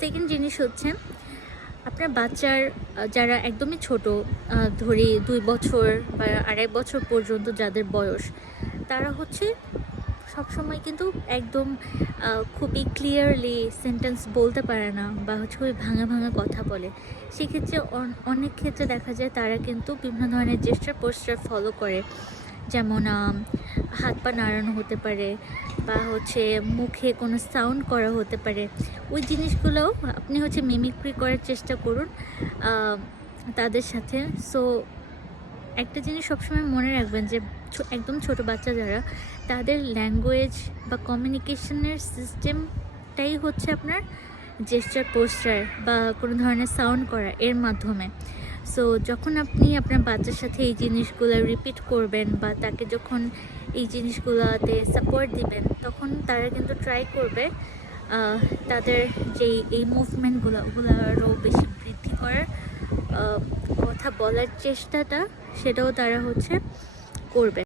Second জিনিস হচ্ছে আপনার বাচ্চার যারা একদমই ছোট, ধরি 2 বছর বা 2.5 বছর পর্যন্ত যাদের বয়স, তারা হচ্ছে সবসময় কিন্তু একদম খুবই ক্লিয়ারলি সেন্টেন্স বলতে পারে না, বা হচ্ছে ওই ভাঙা ভাঙা কথা বলে। সেক্ষেত্রে অনেক ক্ষেত্রে দেখা যায় তারা কিন্তু বিভিন্ন ধরনের জেস্টার পোস্টার ফলো করে, যেমন হাত পা নাড়ানো হতে পারে, বা হচ্ছে মুখে কোনো সাউন্ড করা হতে পারে। ওই জিনিসগুলোও আপনি হচ্ছে মিমিক্রি করার চেষ্টা করুন তাদের সাথে। সো একটা জিনিস সবসময় মনে রাখবেন যে একদম ছোট বাচ্চা যারা, তাদের ল্যাঙ্গুয়েজ বা কমিউনিকেশনের সিস্টেমটাই হচ্ছে আপনার জেস্টার পোস্টার বা কোনো ধরনের সাউন্ড করা এর মাধ্যমে। সো যখন আপনি আপনার বাচ্চার সাথে এই জিনিসগুলো রিপিট করবেন বা তাকে যখন এই জিনিসগুলোতে সাপোর্ট দিবেন, তখন তারা কিন্তু ট্রাই করবে তাদের যেই এই মুভমেন্টগুলো ওগুলো আরও বেশি বৃদ্ধি করার, কথা বলার চেষ্টাটা সেটাও তারা হচ্ছে করবে।